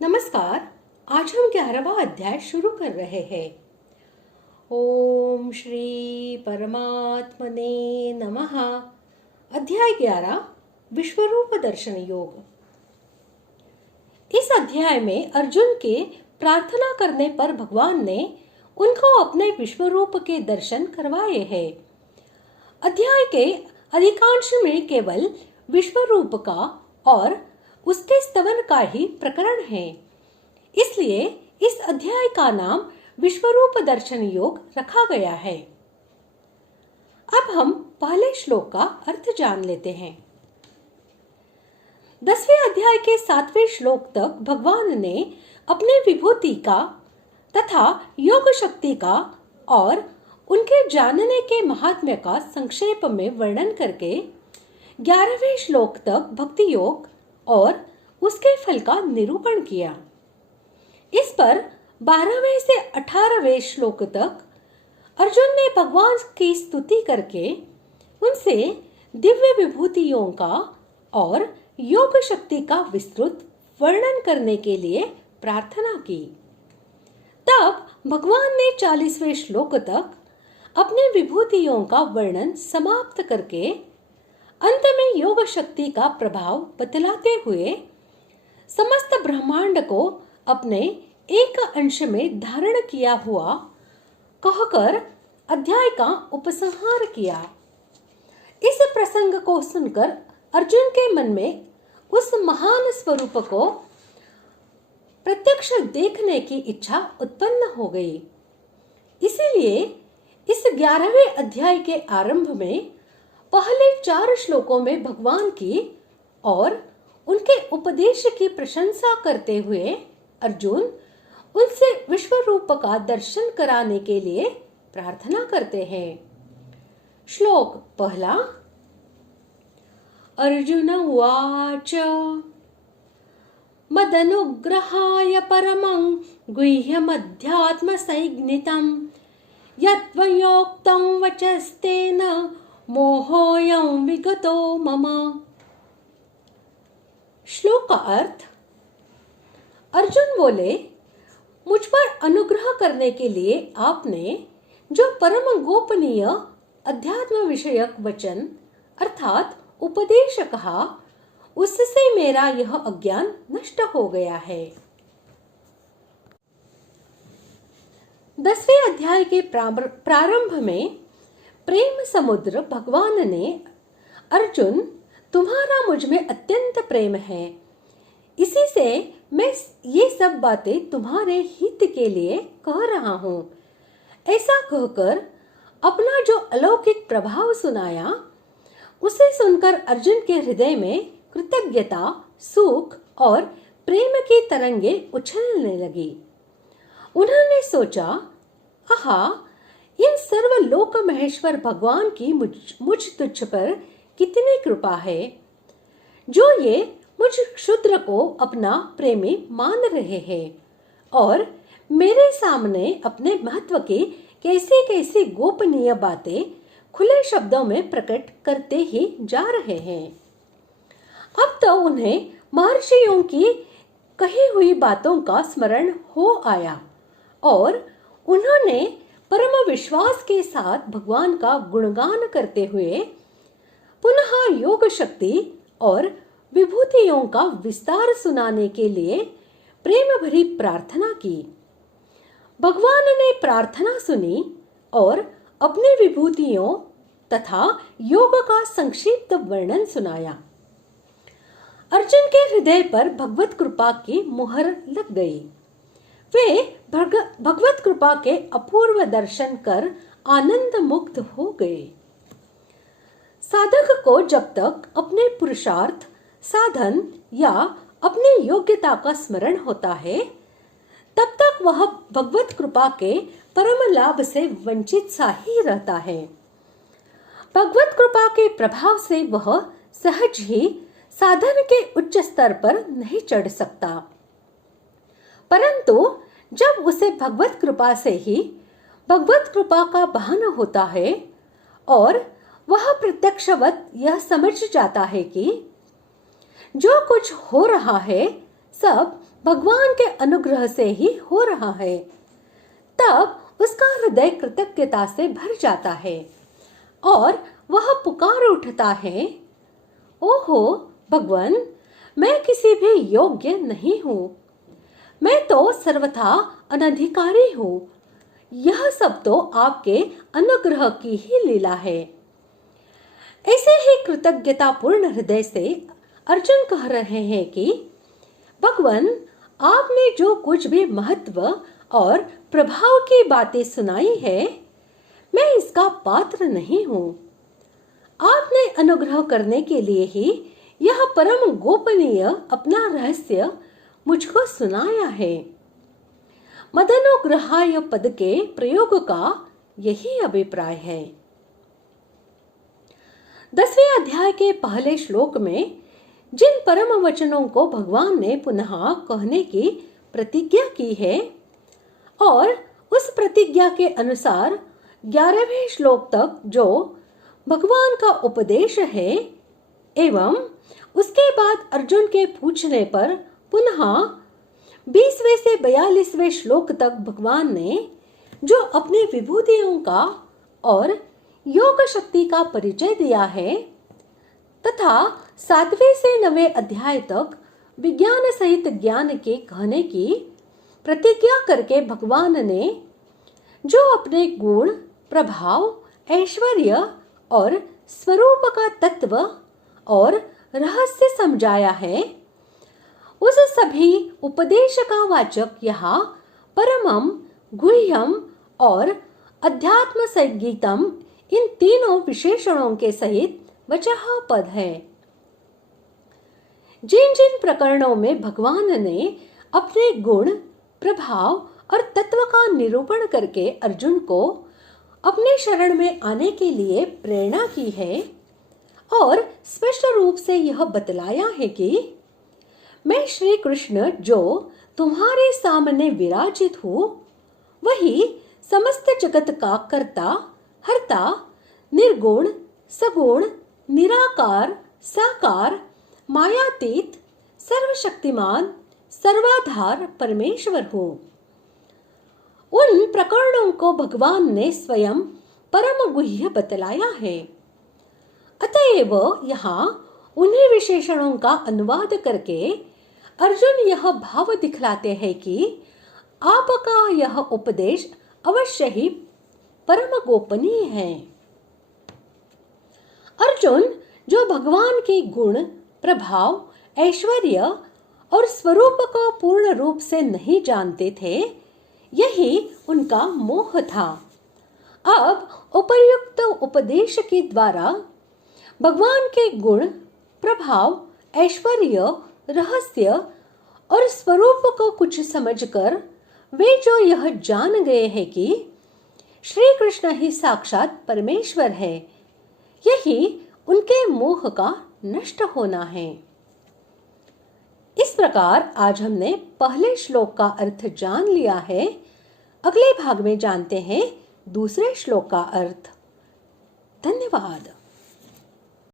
नमस्कार। आज हम 11वां अध्याय शुरू कर रहे हैं। ओम श्री परमात्मने नमः। अध्याय 11 विश्वरूप दर्शन योग। इस अध्याय में अर्जुन के प्रार्थना करने पर भगवान ने उनको अपने विश्वरूप के दर्शन करवाए हैं। अध्याय के अधिकांश में केवल विश्वरूप का और उसके स्तवन का ही प्रकरण है। इसलिए इस अध्याय का नाम विश्वरूप दर्शन योग रखा गया है। अब हम पहले श्लोक का अर्थ जान लेते हैं। 10वें अध्याय के 7वें श्लोक तक भगवान ने अपने विभूति का तथा योग शक्ति का और उनके जानने के महात्म्य का संक्षेप में वर्णन करके 11वें श्लोक तक भक्ति योग और उसके फल का निरूपण किया। इस पर 12वें से 18वें श्लोक तक अर्जुन ने भगवान की स्तुति करके उनसे दिव्य विभूतियों का और योग शक्ति का विस्तृत वर्णन करने के लिए प्रार्थना की। तब भगवान ने 40वें श्लोक तक अपने विभूतियों का वर्णन समाप्त करके अंत में योग शक्ति का प्रभाव बतलाते हुए समस्त ब्रह्मांड को अपने एक अंश में धारण किया हुआ कहकर अध्याय का उपसंहार किया। इस प्रसंग को सुनकर अर्जुन के मन में उस महान स्वरूप को प्रत्यक्ष देखने की इच्छा उत्पन्न हो गई। इसीलिए इस 11वें अध्याय के आरंभ में पहले 4 श्लोकों में भगवान की और उनके उपदेश की प्रशंसा करते हुए अर्जुन उनसे विश्व रूप का दर्शन कराने के लिए प्रार्थना करते हैं। श्लोक पहला। अर्जुन उवाच मदनुग्रहाय परमं गुह्यमध्यात्म संज्ञितं यत्त्वयोक्तं वचस्तेन मोहोऽयं विगतो मम। श्लोक का अर्थ। अर्जुन बोले, मुझ पर अनुग्रह करने के लिए आपने जो परम गोपनीय अध्यात्म विषयक वचन अर्थात उपदेश कहा, उससे मेरा यह अज्ञान नष्ट हो गया है। 10वें अध्याय के प्रारंभ में प्रेम समुद्र भगवान ने अर्जुन तुम्हारा मुझ में अत्यंत प्रेम है, इसी से मैं ये सब बातें तुम्हारे हित के लिए कह रहा हूँ, ऐसा कहकर अपना जो अलौकिक प्रभाव सुनाया, उसे सुनकर अर्जुन के हृदय में कृतज्ञता, सुख और प्रेम की तरंगे उछलने लगी। उन्होंने सोचा, आहा, इन सर्वलोक महेश्वर भगवान की मुझ तुझ पर कितनी कृपा है, जो ये मुझ क्षुद्र को अपना प्रेमी मान रहे हैं और मेरे सामने अपने महत्व की कैसी कैसी गोपनीय बातें खुले शब्दों में प्रकट करते ही जा रहे हैं। अब तो उन्हें महर्षियों की कही हुई बातों का स्मरण हो आया और उन्होंने परम विश्वास के साथ भगवान का गुणगान करते हुए पुनः योग शक्ति और विभूतियों का विस्तार सुनाने के लिए प्रेम भरी प्रार्थना की। भगवान ने प्रार्थना सुनी और अपनी विभूतियों तथा योग का संक्षिप्त वर्णन सुनाया। अर्जुन के हृदय पर भगवत कृपा की मुहर लग गई। वे भगवत कृपा के अपूर्व दर्शन कर आनंद मुक्त हो गए। साधक को जब तक अपने पुरुषार्थ, साधन या अपनी योग्यता का स्मरण होता है, तब तक वह भगवत कृपा के परम लाभ से वंचित सा ही रहता है। भगवत कृपा के प्रभाव से वह सहज ही साधन के उच्च स्तर पर नहीं चढ़ सकता, परंतु जब उसे भगवत कृपा से ही भगवत कृपा का भान होता है और वह प्रत्यक्षवत यह समझ जाता है कि जो कुछ हो रहा है सब भगवान के अनुग्रह से ही हो रहा है। तब उसका हृदय कृतज्ञता से भर जाता है और वह पुकार उठता है, ओहो भगवान, मैं किसी भी योग्य नहीं हूँ, मैं तो सर्वथा अनधिकारी हूँ। यह सब तो आपके अनुग्रह की ही लीला है। ऐसे ही कृतज्ञता पूर्ण हृदय से अर्जुन कह रहे हैं कि भगवान, आपने जो कुछ भी महत्व और प्रभाव की बातें सुनाई है, मैं इसका पात्र नहीं हूँ। आपने अनुग्रह करने के लिए ही यह परम गोपनीय अपना रहस्य मुझको सुनाया है। मदनुग्रहाय पद के प्रयोग का यही अभिप्राय है। 10वें अध्याय के पहले श्लोक में जिन परम वचनों को भगवान ने पुनः कहने की प्रतिज्ञा की है और उस प्रतिज्ञा के अनुसार 11वें श्लोक तक जो भगवान का उपदेश है एवं उसके बाद अर्जुन के पूछने पर पुनः 20वें से 42वें श्लोक तक भगवान ने जो अपनी विभूतियों का और योग शक्ति का परिचय दिया है तथा 7वें से 9वें अध्याय तक विज्ञान सहित ज्ञान के कहने की प्रतिज्ञा करके भगवान ने जो अपने गुण, प्रभाव, ऐश्वर्य और स्वरूप का तत्व और रहस्य समझाया है, उस सभी उपदेश का वाचक यहाँ परमम, गुह्यम और अध्यात्म संगीतम इन तीनों विशेषणों के सहित वचः पद है। जिन जिन प्रकरणों में भगवान ने अपने गुण, प्रभाव और तत्व का निरूपण करके अर्जुन को अपने शरण में आने के लिए प्रेरणा की है और स्पष्ट रूप से यह बतलाया है कि मैं श्री कृष्ण जो तुम्हारे सामने विराजित हूँ, वही समस्त जगत का कर्ता, हर्ता, निर्गुण, सगुण, निराकार, साकार, मायातीत, सर्वशक्तिमान, सर्वाधार परमेश्वर हूँ। उन प्रकरणों को भगवान ने स्वयं परम गुह्य बतलाया है। अतएव यहाँ उन्हीं विशेषणों का अनुवाद करके अर्जुन यह भाव दिखलाते हैं कि आपका यह उपदेश अवश्य ही परम गोपनीय है। अर्जुन जो भगवान के गुण, प्रभाव, ऐश्वर्य और स्वरूप को पूर्ण रूप से नहीं जानते थे, यही उनका मोह था। अब उपर्युक्त उपदेश के द्वारा भगवान के गुण, प्रभाव, ऐश्वर्य, रहस्य और स्वरूप को कुछ समझकर वे जो यह जान गए हैं कि श्री कृष्ण ही साक्षात परमेश्वर है, यही उनके मोह का नष्ट होना है। इस प्रकार आज हमने पहले श्लोक का अर्थ जान लिया है। अगले भाग में जानते हैं दूसरे श्लोक का अर्थ। धन्यवाद।